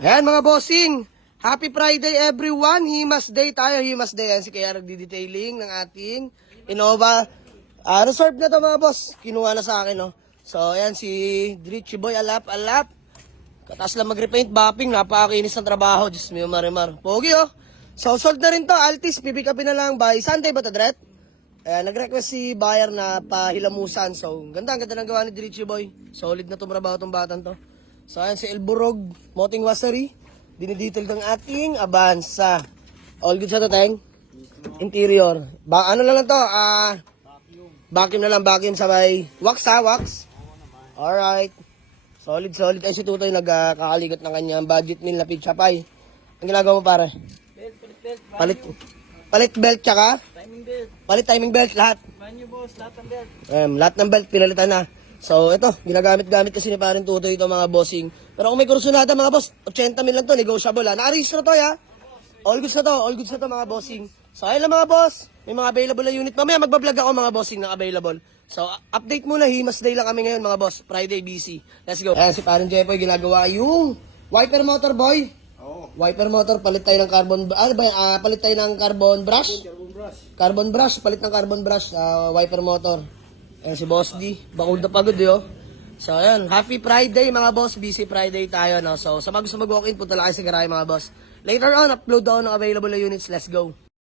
Ayan mga bossing, happy Friday everyone, Himas Day tayo, Himas Day. Ayan si Kaya nagdi-detailing ng ating Innova. Reserve na to mga boss, kinuha na sa akin no. So ayan si Richie Boy, alap. Katas lang mag-repaint, bapping, napakakinis ng trabaho, Diyos mio marimar. Pogi oh. So sold na rin to, Altis, pipick upin na lang by Sunday ba to, Dret? Nag-request si buyer na pahilamusan. So ganda ng gawa ni Richie Boy. Solid na tumrabaho tong batang to. So ayan si Elburog, Moting Wassery. Dinidetail ng ating Avanza. All good sa to, Teng? Interior. Ano lang to? Vacuum na lang, vacuum sabay. Wax ha, wax. Alright. Solid. Ay si Tutoy nagkakaligot ng kanyang budget meal na pizza pie. Ang ginagawa mo pare? Palit belt tsaka? Timing belt lahat. Manu boss, lahat ng belt. Lahat ng belt pinalitan na. So, ito, ginagamit kasi ni Parin Tutoy ito mga bossing. Pero kung may kursunada mga boss, 80 mil lang to, negotiable ha. Naka-register to ya. All goods na to mga bossing. So, ayun lang mga boss. May mga available na unit. Mamaya magbablog ako mga bossing na available. So, update muna, Himas Day lang kami ngayon mga boss. Friday busy. Let's go. Ayan si Parin Jepoy, ginagawa yung wiper motor boy. Wiper motor, palit tayo ng carbon, palit tayo ng carbon brush. Palit ng carbon brush, wiper motor. Ayan si Boss D, bakod na pagod yo. So ayan, happy Friday mga boss, busy Friday tayo no. So sa mga gusto mag-walk-in, punta lang kayo sa garahe mga boss. Later on, upload daw ng available na units, let's go.